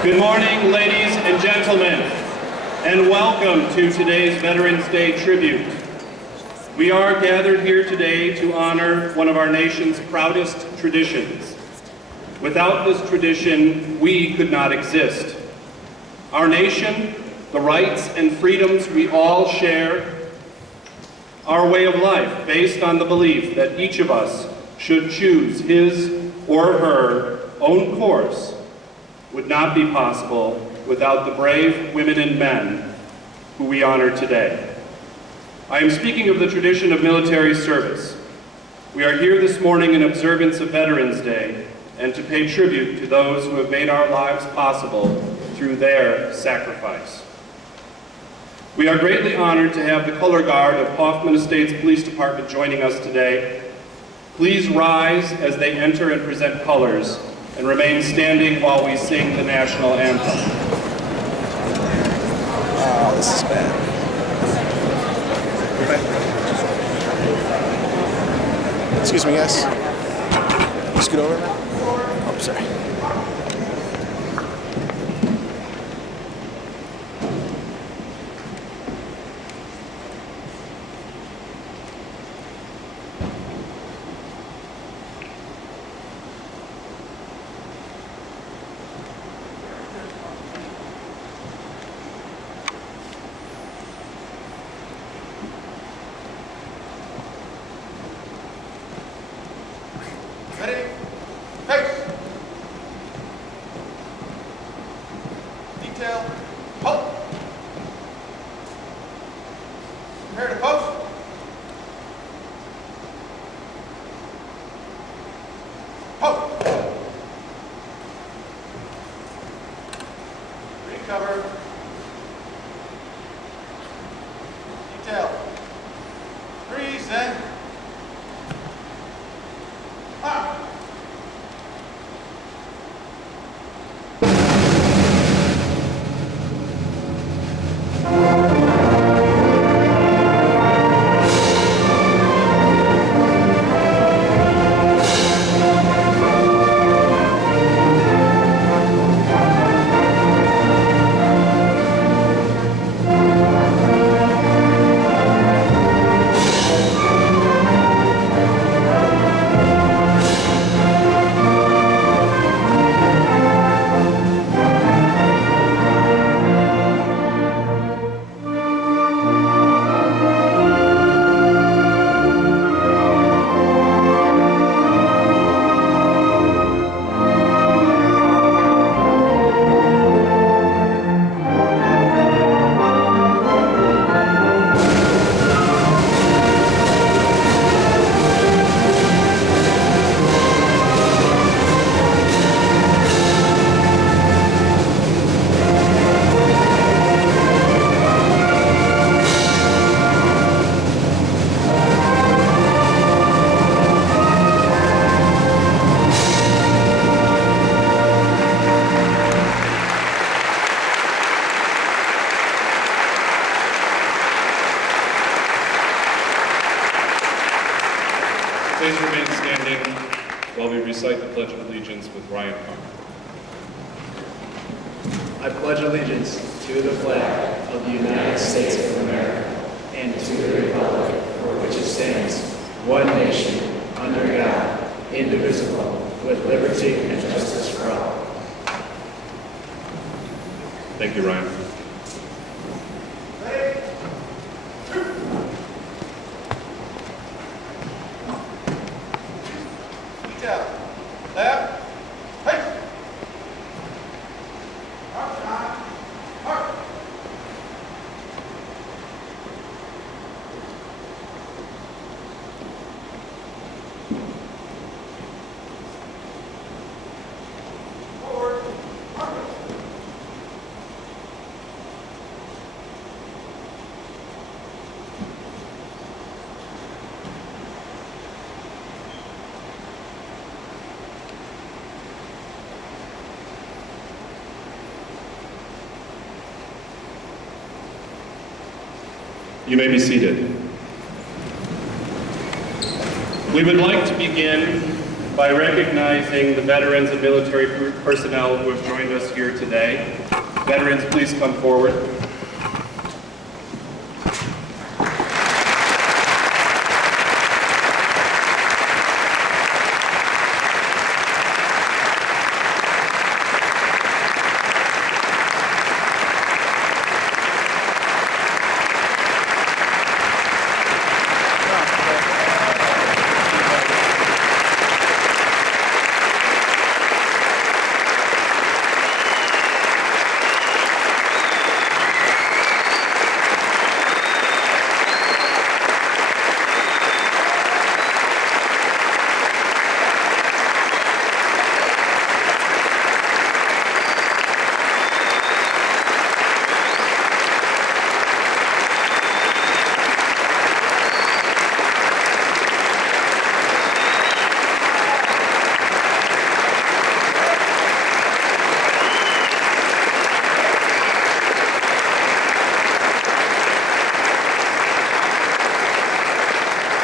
Good morning, ladies and gentlemen, and welcome to today's Veterans Day tribute. We are gathered here today to honor one of our nation's proudest traditions. Without this tradition, we could not exist. Our nation, the rights and freedoms we all share, our way of life based on the belief that each of us should choose his or her own course would not be possible without the brave women and men who we honor today. I am speaking of the tradition of military service. We are here this morning in observance of Veterans Day and to pay tribute to those who have made our lives possible through their sacrifice. We are greatly honored to have the color guard of Hoffman Estates Police Department joining us today. Please rise as they enter and present colors, and remain standing while we sing the national anthem. Oh, this is bad. Excuse me, guys. Scoot over, man. Oh, sorry. Ready? Face! Detail. Halt! Prepare to post. Post! Recover. Detail. Freeze and Please remain standing while we recite the Pledge of Allegiance with Ryan Carr. I pledge allegiance to the flag of the United States of America and to the republic for which it stands, one nation, under God, indivisible, with liberty and justice for all. Thank you, Ryan. Left. Face. Mark, John. Mark. Forward. Mark. You may be seated. We would like to begin by recognizing the veterans and military personnel who have joined us here today. Veterans, please come forward.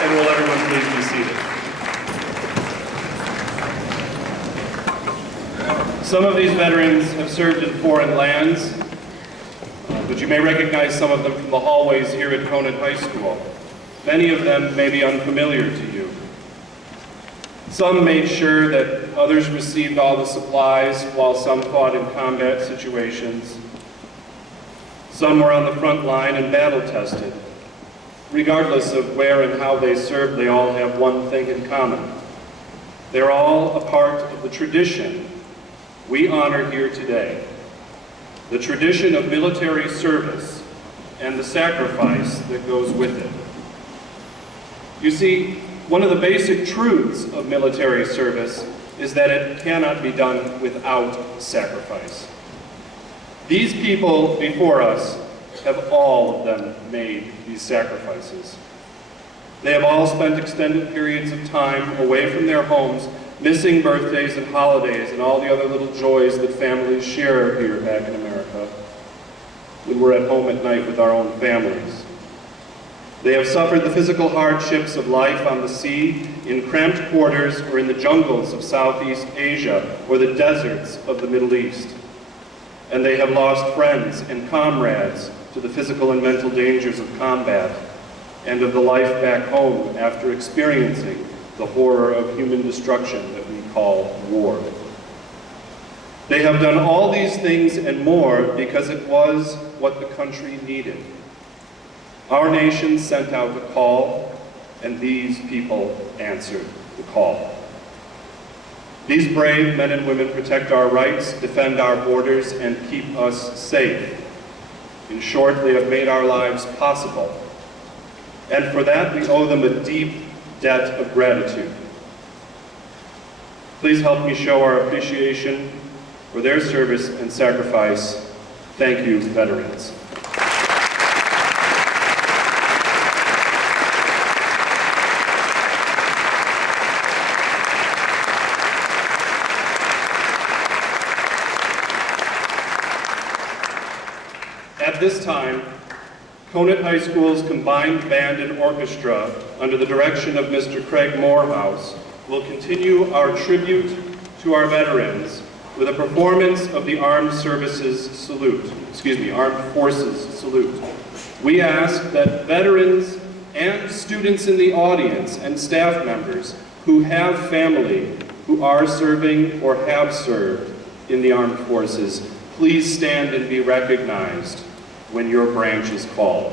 And will everyone please be seated? Some of these veterans have served in foreign lands, but you may recognize some of them from the hallways here at Conant High School. Many of them may be unfamiliar to you. Some made sure that others received all the supplies while some fought in combat situations. Some were on the front line and battle-tested. Regardless of where and how they served, they all have one thing in common. They're all a part of the tradition we honor here today. The tradition of military service and the sacrifice that goes with it. You see, one of the basic truths of military service is that it cannot be done without sacrifice. These people before us have all of them made these sacrifices. They have all spent extended periods of time away from their homes, missing birthdays and holidays and all the other little joys that families share here back in America when we're at home at night with our own families. They have suffered the physical hardships of life on the sea, in cramped quarters, or in the jungles of Southeast Asia or the deserts of the Middle East. And they have lost friends and comrades to the physical and mental dangers of combat and of the life back home after experiencing the horror of human destruction that we call war. They have done all these things and more because it was what the country needed. Our nation sent out a call, and these people answered the call. These brave men and women protect our rights, defend our borders, and keep us safe. In short, they have made our lives possible. And for that, we owe them a deep debt of gratitude. Please help me show our appreciation for their service and sacrifice. Thank you, veterans. At this time, Conant High School's combined band and orchestra, under the direction of Mr. Craig Morehouse, will continue our tribute to our veterans with a performance of the Armed Forces Salute. We ask that veterans and students in the audience and staff members who have family who are serving or have served in the armed forces, please stand and be recognized when your branch is called.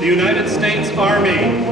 The United States Army.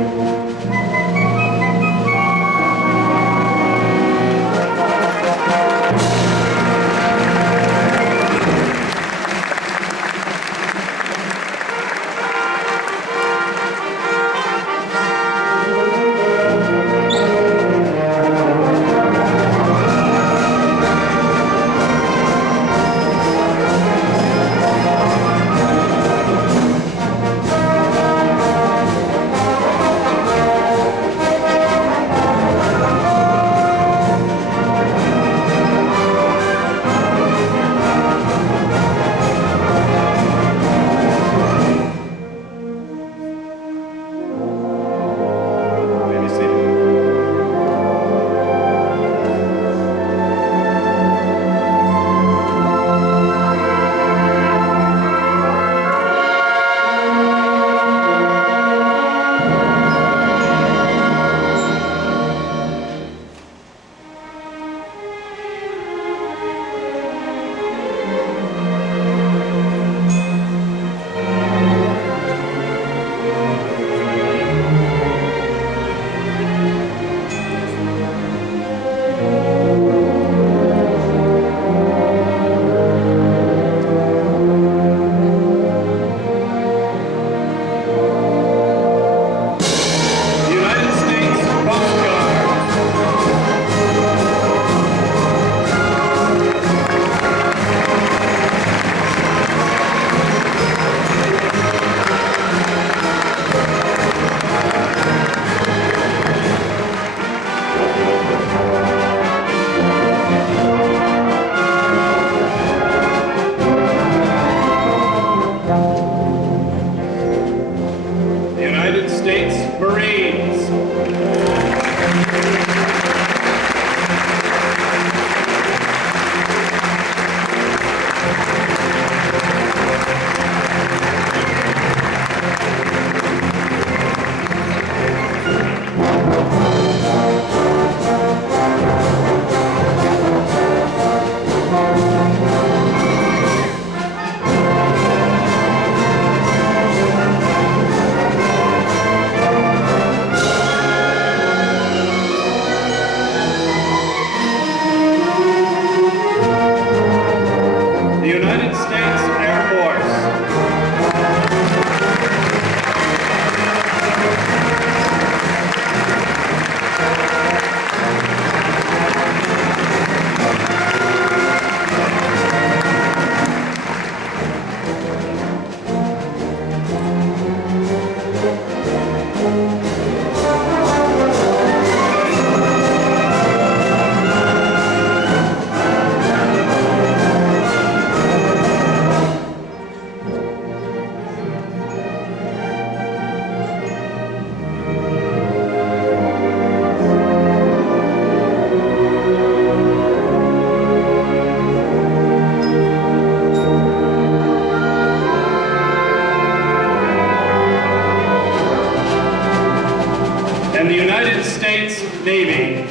Navy.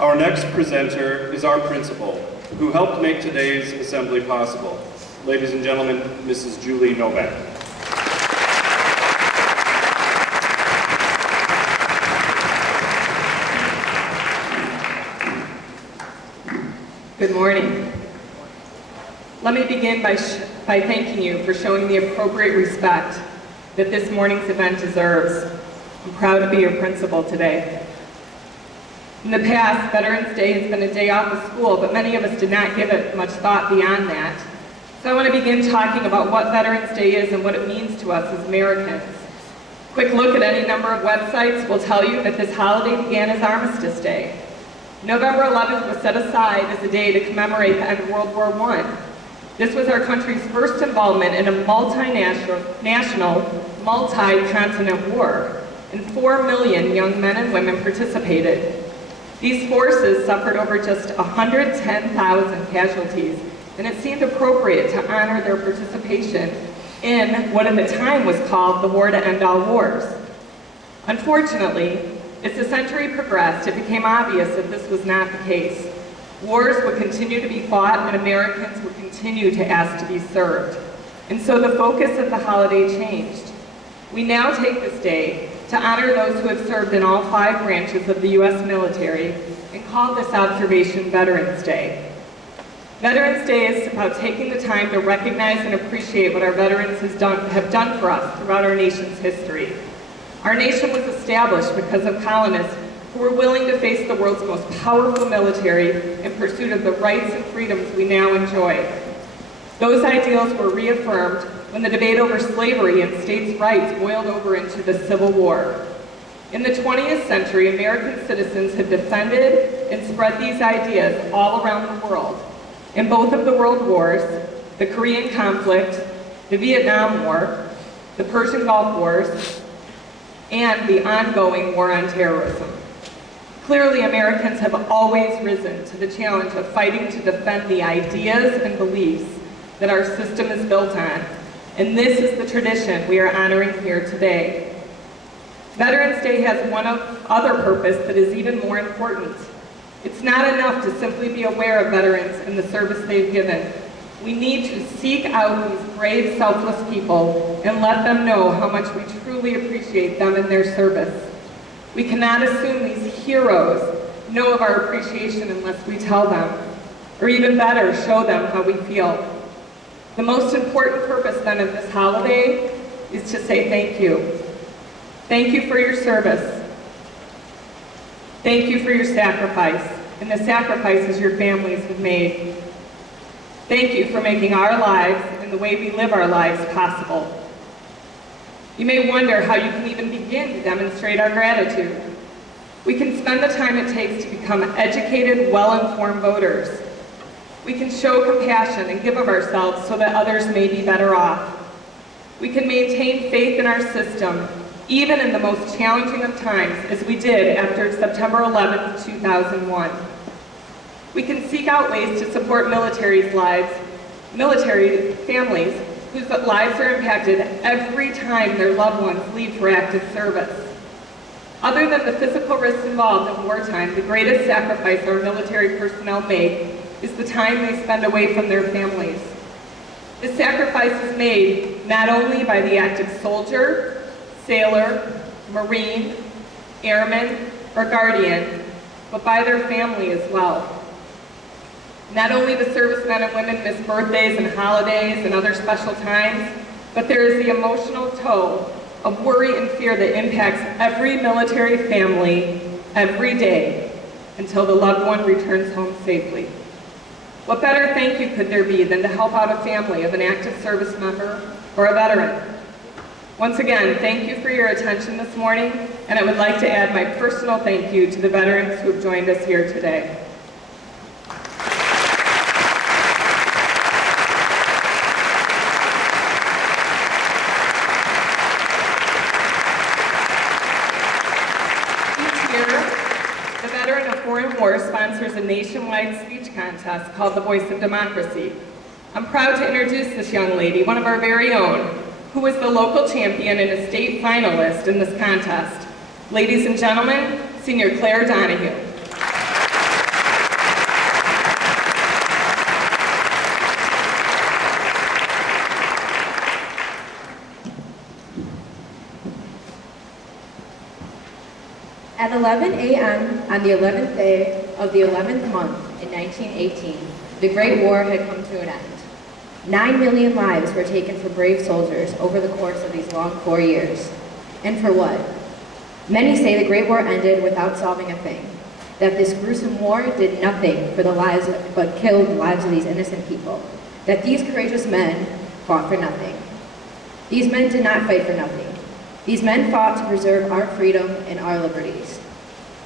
Our next presenter is our principal, who helped make today's assembly possible. Ladies and gentlemen, Mrs. Julie Novak. Good morning. Let me begin by thanking you for showing the appropriate respect that this morning's event deserves. I'm proud to be your principal today. In the past, Veterans Day has been a day off of school, but many of us did not give it much thought beyond that. So I want to begin talking about what Veterans Day is and what it means to us as Americans. Quick look at any number of websites will tell you that this holiday began as Armistice Day. November 11th was set aside as a day to commemorate the end of World War I. This was our country's first involvement in a multinational, multi-continent war, and 4 million young men and women participated. These forces suffered over just 110,000 casualties, and it seemed appropriate to honor their participation in what at the time was called the war to end all wars. Unfortunately, as the century progressed, it became obvious that this was not the case. Wars would continue to be fought, and Americans would continue to ask to be served. And so the focus of the holiday changed. We now take this day to honor those who have served in all 5 branches of the U.S. military and call this observation Veterans Day. Veterans Day is about taking the time to recognize and appreciate what our veterans have done for us throughout our nation's history. Our nation was established because of colonists who were willing to face the world's most powerful military in pursuit of the rights and freedoms we now enjoy. Those ideals were reaffirmed when the debate over slavery and states' rights boiled over into the Civil War. In the 20th century, American citizens have defended and spread these ideas all around the world. In both of the world wars, the Korean conflict, the Vietnam War, the Persian Gulf Wars, and the ongoing war on terrorism. Clearly, Americans have always risen to the challenge of fighting to defend the ideas and beliefs that our system is built on, and this is the tradition we are honoring here today. Veterans Day has one other purpose that is even more important. It's not enough to simply be aware of veterans and the service they've given. We need to seek out these brave, selfless people and let them know how much we truly appreciate them and their service. We cannot assume these heroes know of our appreciation unless we tell them, or even better, show them how we feel. The most important purpose then of this holiday is to say thank you. Thank you for your service. Thank you for your sacrifice and the sacrifices your families have made. Thank you for making our lives and the way we live our lives possible. You may wonder how you can even begin to demonstrate our gratitude. We can spend the time it takes to become educated, well-informed voters. We can show compassion and give of ourselves so that others may be better off. We can maintain faith in our system, even in the most challenging of times, as we did after September 11th, 2001. We can seek out ways to support military families whose lives are impacted every time their loved ones leave for active service. Other than the physical risks involved in wartime, the greatest sacrifice our military personnel make is the time they spend away from their families. This sacrifice is made not only by the active soldier, sailor, Marine, airman, or guardian, but by their family as well. Not only do servicemen and women miss birthdays and holidays and other special times, but there is the emotional toll of worry and fear that impacts every military family every day until the loved one returns home safely. What better thank you could there be than to help out a family of an active service member or a veteran? Once again, thank you for your attention this morning, and I would like to add my personal thank you to the veterans who have joined us here today. Sponsors a nationwide speech contest called the Voice of Democracy. I'm proud to introduce this young lady, one of our very own, who was the local champion and a state finalist in this contest. Ladies and gentlemen, Senior Claire Donahue. At 11 a.m. on the 11th day of the 11th month in 1918, the Great War had come to an end. 9 million lives were taken for brave soldiers over the course of these long 4 years. And for what? Many say the Great War ended without solving a thing, that this gruesome war did nothing for the lives, but killed the lives of these innocent people, that these courageous men fought for nothing. These men did not fight for nothing. These men fought to preserve our freedom and our liberties.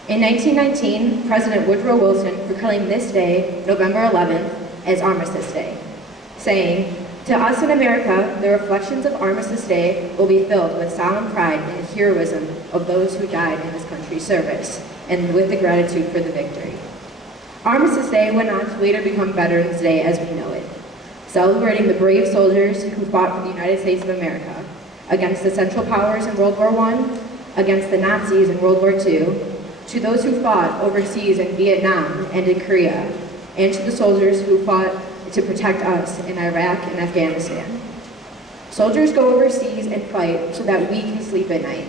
In 1919, President Woodrow Wilson proclaimed this day, November 11th, as Armistice Day, saying, "To us in America, the reflections of Armistice Day will be filled with solemn pride in the heroism of those who died in this country's service, and with the gratitude for the victory." Armistice Day went on to later become Veterans Day as we know it, celebrating the brave soldiers who fought for the United States of America, against the Central Powers in World War I, against the Nazis in World War II, to those who fought overseas in Vietnam and in Korea, and to the soldiers who fought to protect us in Iraq and Afghanistan. Soldiers go overseas and fight so that we can sleep at night.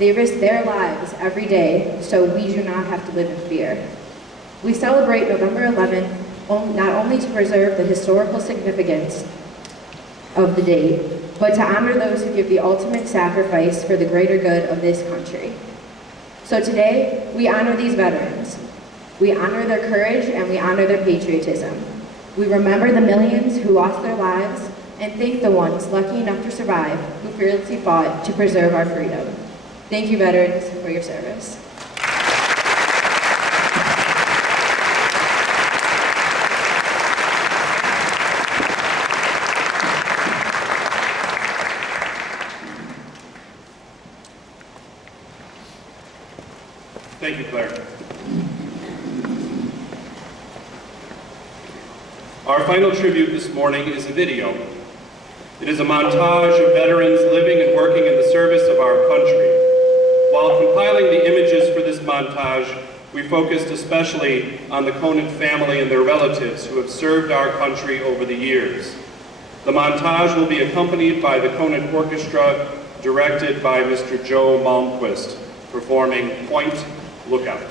They risk their lives every day so we do not have to live in fear. We celebrate November 11th not only to preserve the historical significance of the date, but to honor those who give the ultimate sacrifice for the greater good of this country. So today, we honor these veterans. We honor their courage and we honor their patriotism. We remember the millions who lost their lives and thank the ones lucky enough to survive who fearlessly fought to preserve our freedom. Thank you, veterans, for your service. Thank you, Claire. Our final tribute this morning is a video. It is a montage of veterans living and working in the service of our country. While compiling the images for this montage, we focused especially on the Conant family and their relatives who have served our country over the years. The montage will be accompanied by the Conant Orchestra, directed by Mr. Joe Malmquist, performing Point Lookout.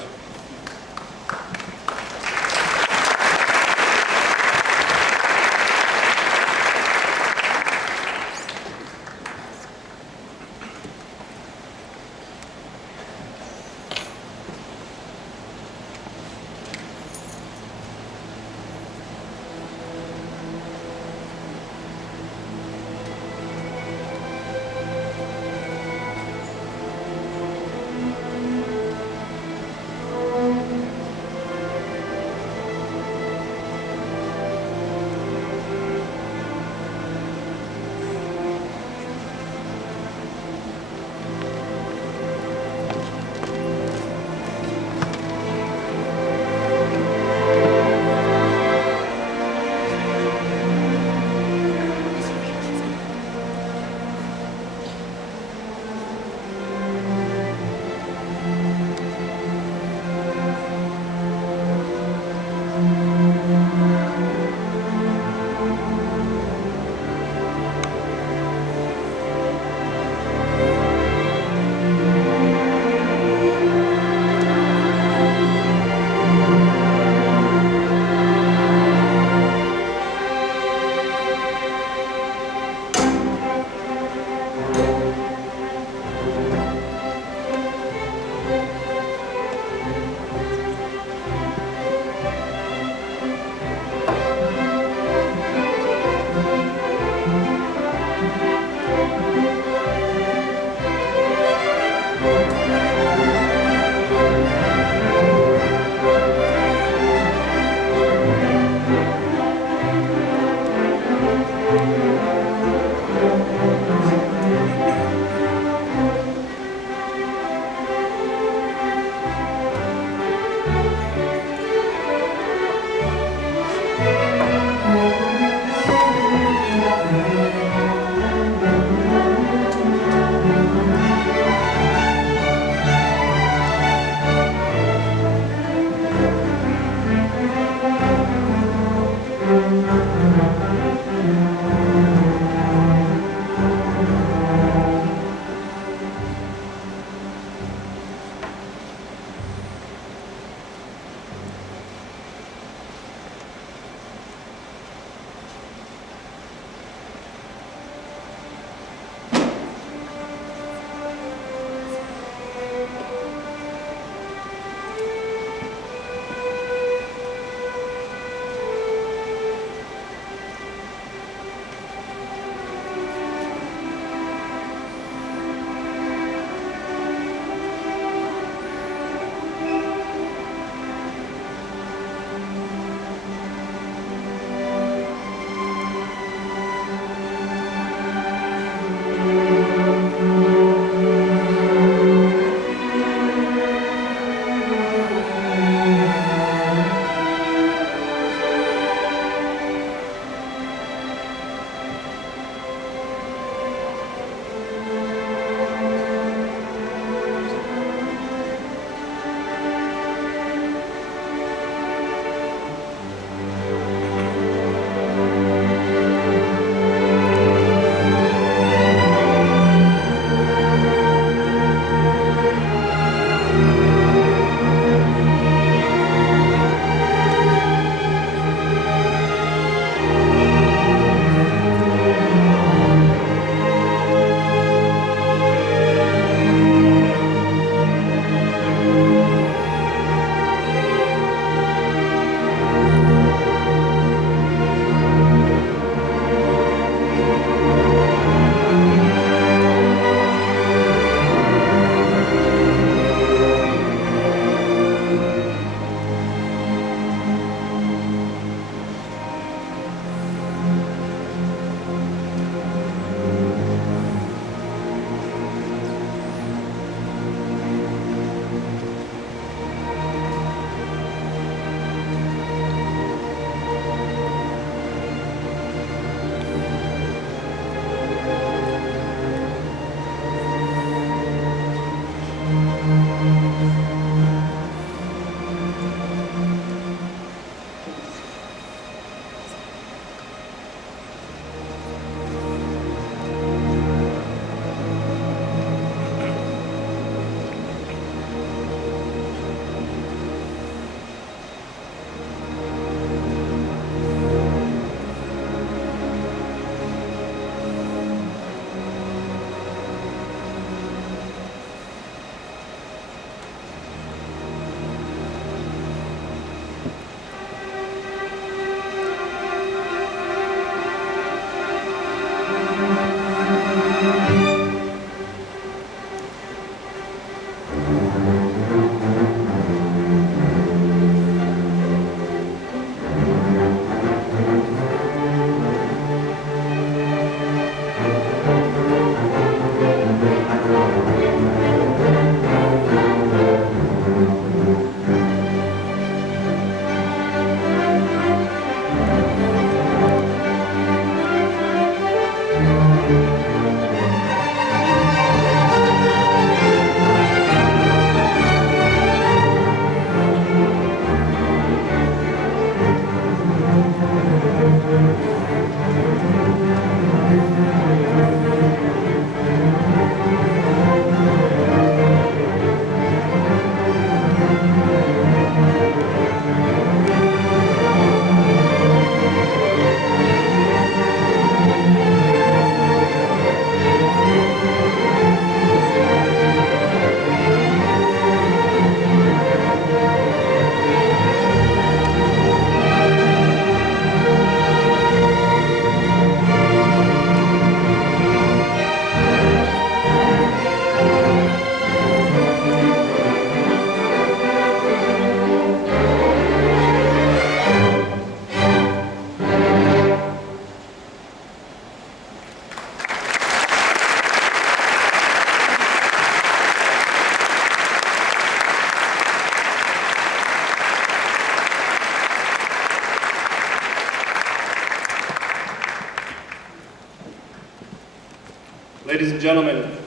Ladies and gentlemen,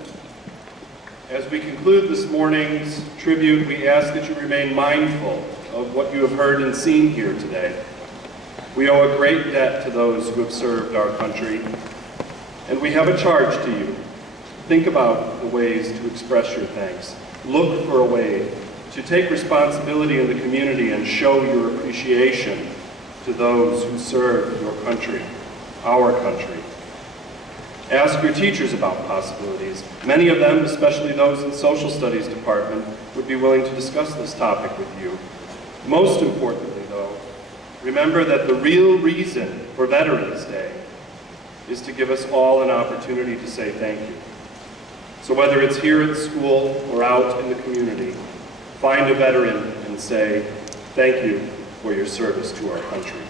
as we conclude this morning's tribute, we ask that you remain mindful of what you have heard and seen here today. We owe a great debt to those who have served our country, and we have a charge to you. Think about the ways to express your thanks. Look for a way to take responsibility in the community and show your appreciation to those who serve your country, our country. Ask your teachers about possibilities. Many of them, especially those in social studies department, would be willing to discuss this topic with you. Most importantly, though, remember that the real reason for Veterans Day is to give us all an opportunity to say thank you. So whether it's here at school or out in the community, find a veteran and say, thank you for your service to our country.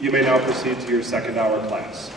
You may now proceed to your second hour class.